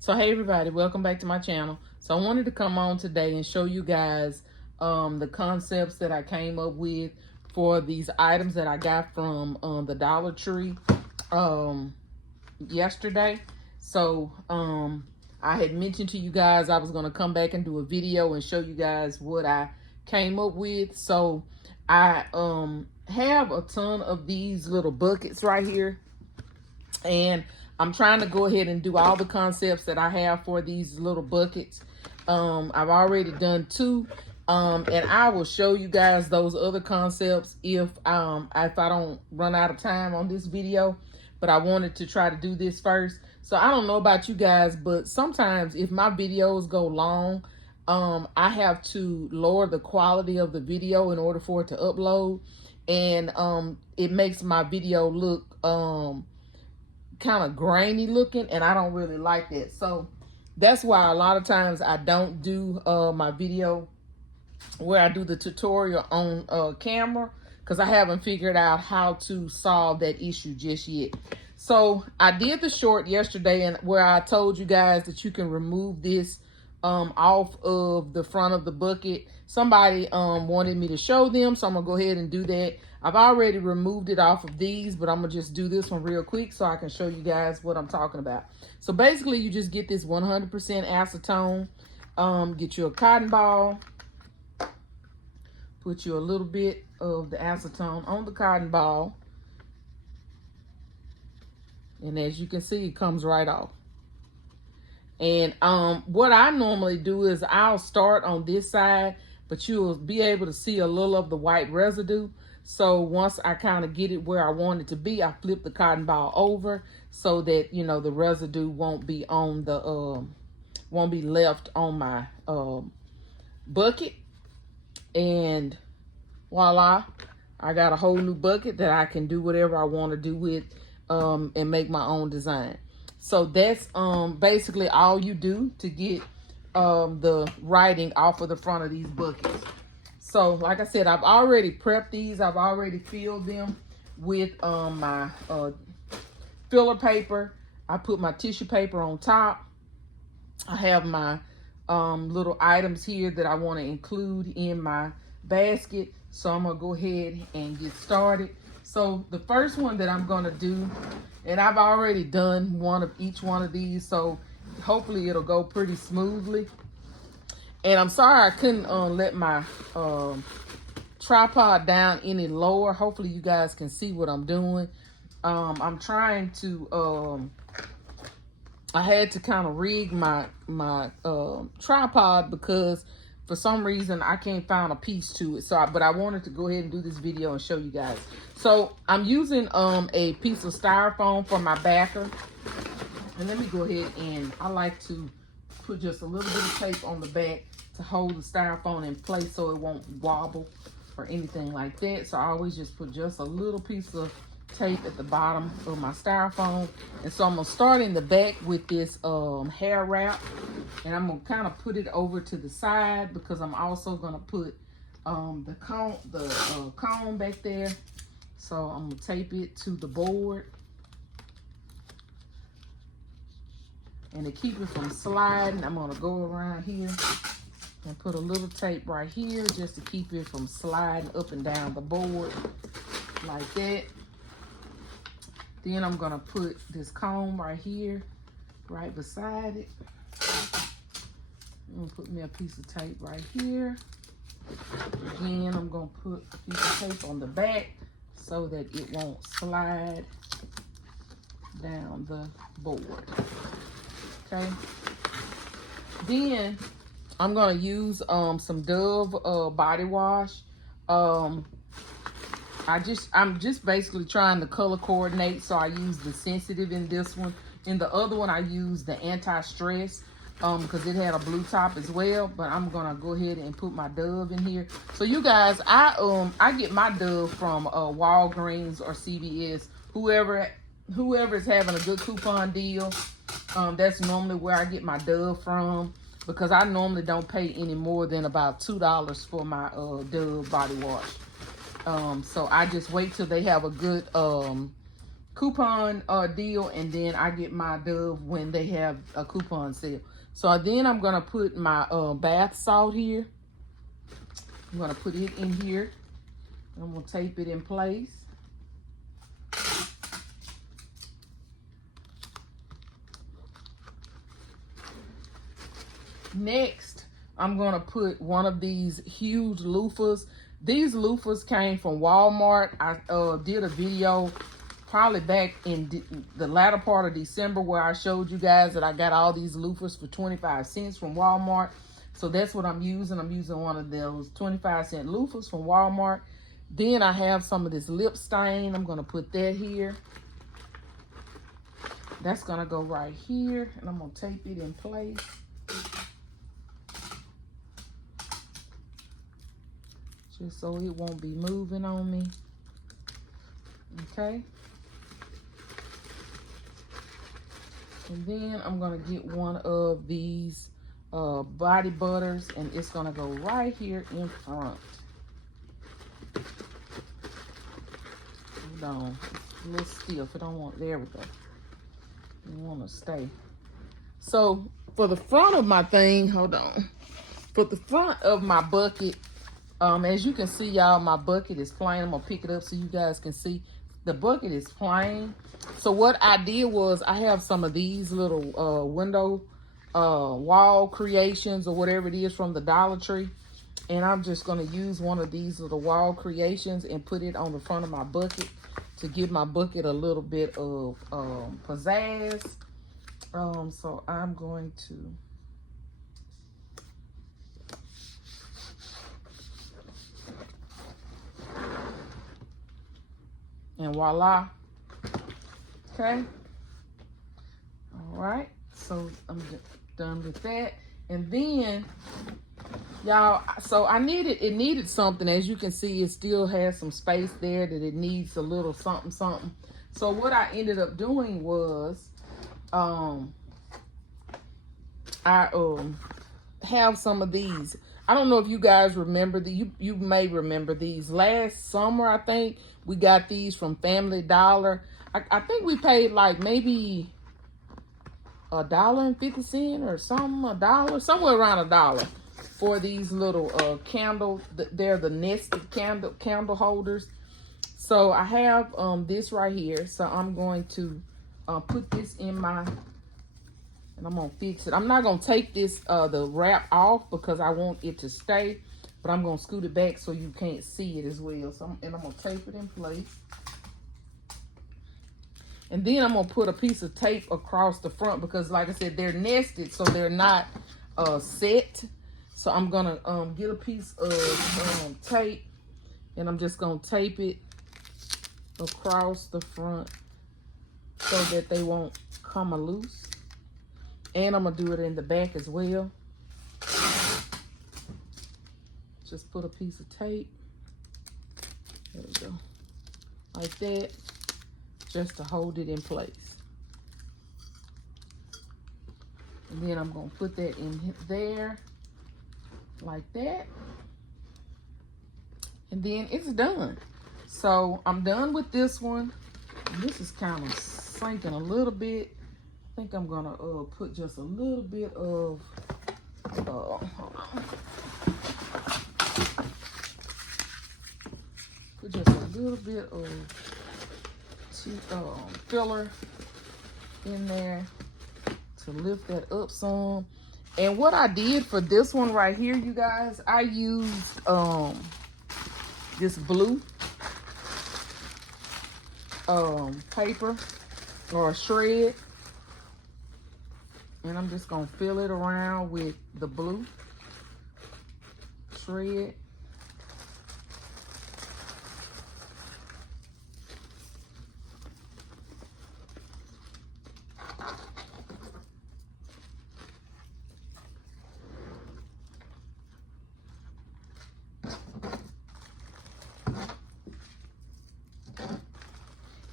So hey everybody, welcome back to my channel. So I wanted to come on today and show you guys the concepts that I came up with for these items that I got from the Dollar Tree yesterday. So I had mentioned to you guys I was going to come back and do a video and show you guys what I came up with. So I have a ton of these little buckets right here, and I'm trying to go ahead and do all the concepts that I have for these little buckets. I've already done two, and I will show you guys those other concepts if I don't run out of time on this video. But I wanted to try to do this first. So I don't know about you guys, but sometimes if my videos go long, I have to lower the quality of the video in order for it to upload, and it makes my video look kind of grainy looking, and I don't really like that. So that's why a lot of times I don't do my video where I do the tutorial on camera, because I haven't figured out how to solve that issue just yet. So I did the short yesterday, and where I told you guys that you can remove this off of the front of the bucket. Somebody wanted me to show them, so I'm gonna go ahead and do that. I've already removed it off of these, but I'm gonna just do this one real quick so I can show you guys what I'm talking about. So basically you just get this 100% acetone, get you a cotton ball, put you a little bit of the acetone on the cotton ball, and as you can see, it comes right off. And what I normally do is I'll start on this side, but you'll be able to see a little of the white residue. So once I kind of get it where I want it to be, I flip the cotton ball over so that, you know, the residue won't be on the won't be left on my bucket. And voila, I got a whole new bucket that I can do whatever I want to do with and make my own design. So that's basically all you do to get the writing off of the front of these buckets. So like I said, I've already prepped these. I've already filled them with my filler paper. I put my tissue paper on top. I have my little items here that I want to include in my basket. So I'm gonna go ahead and get started. So the first one that I'm gonna do, and I've already done one of each one of these, so hopefully it'll go pretty smoothly. And I'm sorry I couldn't let my tripod down any lower. Hopefully you guys can see what I'm doing. I'm trying to, I had to kind of rig my tripod because for some reason I can't find a piece to it. So, but I wanted to go ahead and do this video and show you guys. So I'm using a piece of styrofoam for my backer. And let me go ahead, and I like to put just a little bit of tape on the back to hold the styrofoam in place so it won't wobble or anything like that. So I always just put just a little piece of tape at the bottom of my styrofoam. And so I'm gonna start in the back with this hair wrap, and I'm gonna kind of put it over to the side because I'm also gonna put the comb back there. So I'm gonna tape it to the board, and to keep it from sliding, I'm gonna go around here and put a little tape right here just to keep it from sliding up and down the board like that. Then I'm gonna put this comb right here, right beside it. I'm gonna put me a piece of tape right here. Again, I'm gonna put a piece of tape on the back so that it won't slide down the board. Okay. Then I'm gonna use some Dove body wash. I'm just basically trying to color coordinate, so I use the sensitive in this one. In the other one, I use the anti-stress because it had a blue top as well. But I'm gonna go ahead and put my Dove in here. So you guys, I get my Dove from Walgreens or CVS, whoever is having a good coupon deal. That's normally where I get my Dove from, because I normally don't pay any more than about $2 for my Dove body wash. So I just wait till they have a good coupon deal, and then I get my Dove when they have a coupon sale. So then I'm gonna put my bath salt here. I'm gonna put it in here. I'm gonna tape it in place. Next, I'm gonna put one of these huge loofahs. These loofahs came from Walmart. I did a video probably back in the latter part of December where I showed you guys that I got all these loofahs for 25 cents from Walmart. So that's what I'm using. I'm using one of those 25-cent loofahs from Walmart. Then I have some of this lip stain. I'm gonna put that here. That's gonna go right here, and I'm gonna tape it in place. Just so it won't be moving on me. Okay. And then I'm gonna get one of these body butters, and it's gonna go right here in front. Hold on, it's a little stiff. I don't want, there we go. You wanna stay. So for the front of my thing, hold on. For the front of my bucket, as you can see, y'all, my bucket is plain. I'm gonna pick it up so you guys can see. The bucket is plain. So what I did was I have some of these little window wall creations or whatever it is from the Dollar Tree. And I'm just gonna use one of these little wall creations and put it on the front of my bucket to give my bucket a little bit of pizzazz. So I'm going to and voila. Okay. All right. So I'm done with that. And then, y'all, so it needed something. As you can see, it still has some space there that it needs a little something, something. So what I ended up doing was, I have some of these. I don't know if you guys remember you may remember these. Last summer, I think we got these from Family Dollar. I think we paid like maybe $1.50 or something, $1, somewhere around $1 for these little candle. They're the nested candle holders. So I have this right here. So I'm going to put this in my, and I'm gonna fix it. I'm not gonna take this the wrap off because I want it to stay, but I'm gonna scoot it back so you can't see it as well. So I'm gonna tape it in place. And then I'm gonna put a piece of tape across the front because, like I said, they're nested, so they're not set. So I'm gonna get a piece of tape, and I'm just gonna tape it across the front so that they won't come loose. And I'm gonna do it in the back as well. Just put a piece of tape. There we go. Like that. Just to hold it in place. And then I'm gonna put that in there. Like that. And then it's done. So I'm done with this one. This is kind of sinking a little bit. I think I'm gonna put just a little bit of hold on. Put just a little bit of filler in there to lift that up some. And what I did for this one right here, you guys, I used this blue paper or shred. And I'm just gonna fill it around with the blue shred.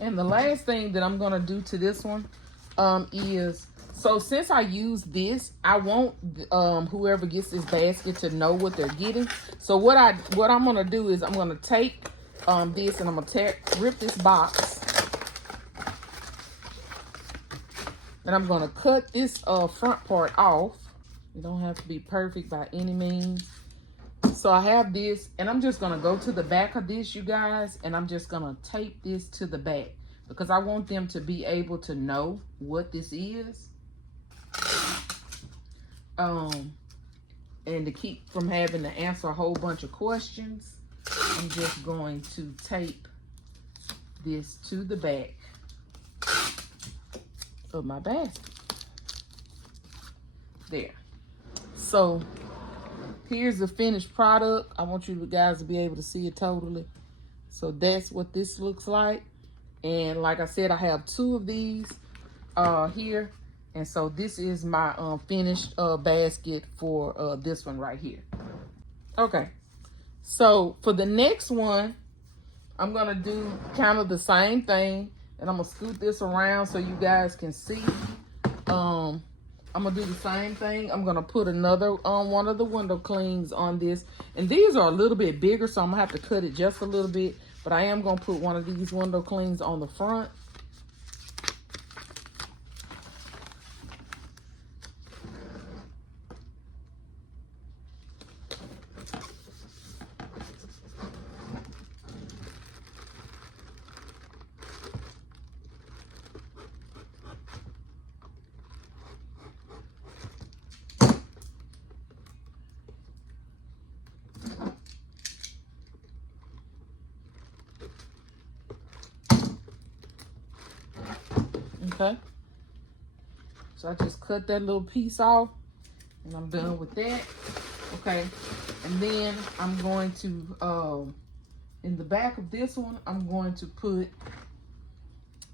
And the last thing that I'm gonna do to this one is, so since I use this, I want whoever gets this basket to know what they're getting. So what I'm gonna do is I'm gonna take this and I'm gonna rip this box And I'm gonna cut this front part off. It don't have to be perfect by any means. So I have this, and I'm just gonna go to the back of this, you guys, and I'm just gonna tape this to the back because I want them to be able to know what this is. And to keep from having to answer a whole bunch of questions, I'm just going to tape this to the back of my basket. There. So here's the finished product. I want you guys to be able to see it totally. So that's what this looks like. And like I said, I have 2 of these here. And so this is my finished basket for this one right here. Okay. So for the next one, I'm going to do kind of the same thing. And I'm going to scoot this around so you guys can see. I'm going to do the same thing. I'm going to put another one of the window clings on this. And these are a little bit bigger, so I'm going to have to cut it just a little bit. But I am going to put one of these window clings on the front. Okay, so I just cut that little piece off and I'm done with that. Okay, and then I'm going to in the back of this one, I'm going to put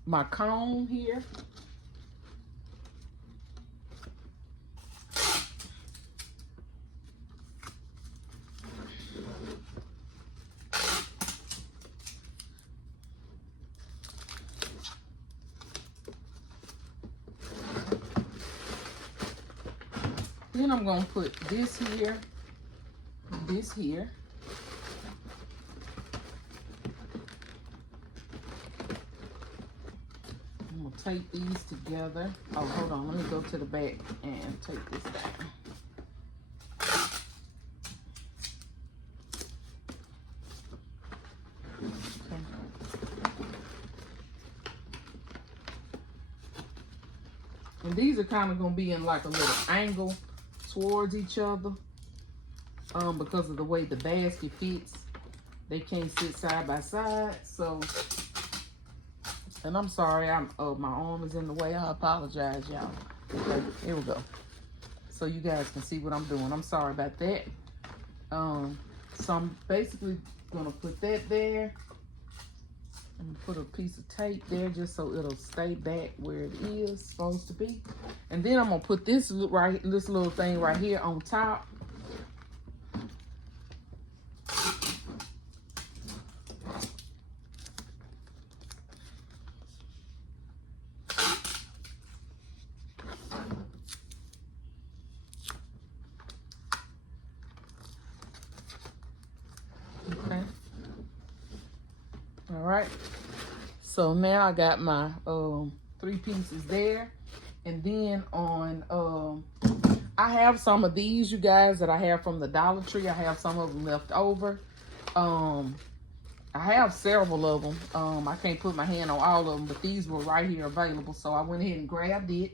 my cone here. Then I'm going to put this here, this here. I'm going to tape these together. Oh, hold on. Let me go to the back and take this down. Okay. And these are kind of going to be in like a little angle towards each other because of the way the basket fits. They can't sit side by side. So, and I'm sorry, my arm is in the way. I apologize, y'all. Okay, here we go. So you guys can see what I'm doing. I'm sorry about that. So I'm basically gonna put that there. I'm gonna put a piece of tape there just so it'll stay back where it is supposed to be. And then I'm gonna put this little thing right here on top. Okay. All right. So now I got my 3 pieces there. And then on, I have some of these, you guys, that I have from the Dollar Tree. I have some of them left over. I have several of them. I can't put my hand on all of them, but these were right here available. So I went ahead and grabbed it.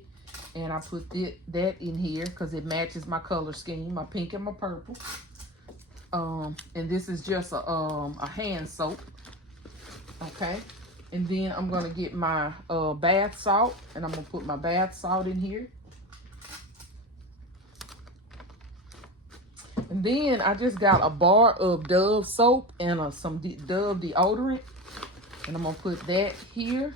And I put that in here because it matches my color scheme, my pink and my purple. And this is just a hand soap. Okay. And then I'm going to get my bath salt, and I'm going to put my bath salt in here. And then I just got a bar of Dove soap and some Dove deodorant. And I'm going to put that here.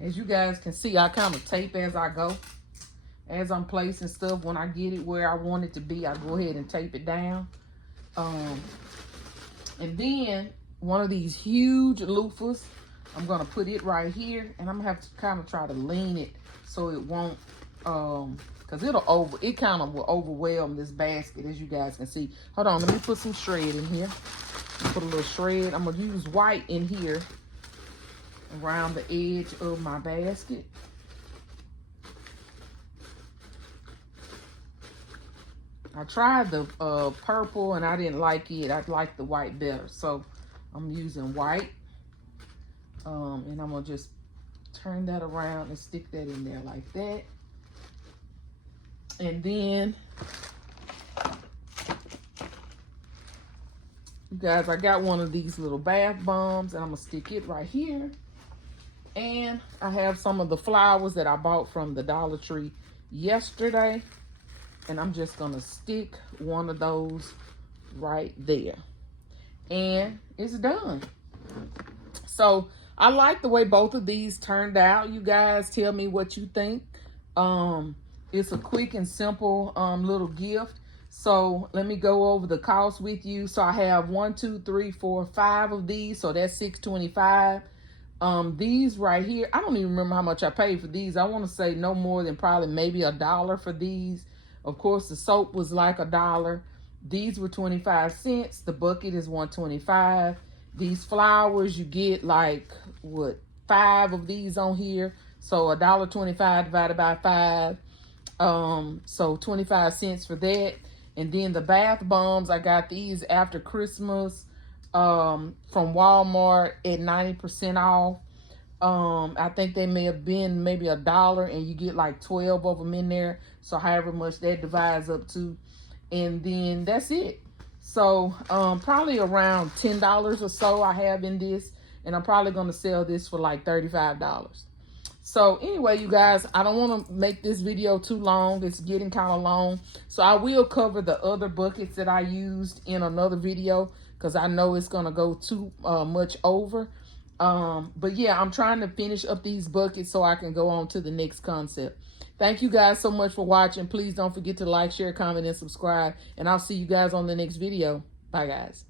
As you guys can see, I kind of tape as I go. As I'm placing stuff, when I get it where I want it to be, I go ahead and tape it down. And then one of these huge loofahs, I'm going to put it right here. And I'm going to have to kind of try to lean it so it won't, because it kind of will overwhelm this basket, as you guys can see. Hold on, let me put some shred in here. Put a little shred. I'm gonna use white in here around the edge of my basket. I tried the purple and I didn't like it. I like the white better. So I'm using white. And I'm gonna just turn that around and stick that in there like that. And then, you guys, I got one of these little bath bombs and I'm gonna stick it right here. And I have some of the flowers that I bought from the Dollar Tree yesterday. And I'm just gonna stick one of those right there. And it's done. So I like the way both of these turned out. You guys tell me what you think. It's a quick and simple little gift. So let me go over the cost with you. So I have 1, 2, 3, 4, 5 of these. So that's $6.25. These right here, I don't even remember how much I paid for these. I want to say no more than probably maybe $1 for these. Of course, the soap was like $1. These were 25 cents. The bucket is $1.25. These flowers, you get like, what, 5 of these on here. So $1.25 divided by 5. So 25 cents for that. And then the bath bombs, I got these after Christmas from Walmart at 90% off. I think they may have been maybe $1 and you get like 12 of them in there. So however much that divides up to. And then that's it. So probably around $10 or so I have in this. And I'm probably going to sell this for like $35. So anyway, you guys, I don't want to make this video too long. It's getting kind of long. So I will cover the other buckets that I used in another video because I know it's going to go too much over. But yeah, I'm trying to finish up these buckets so I can go on to the next concept. Thank you guys so much for watching. Please don't forget to like, share, comment, and subscribe. And I'll see you guys on the next video. Bye, guys.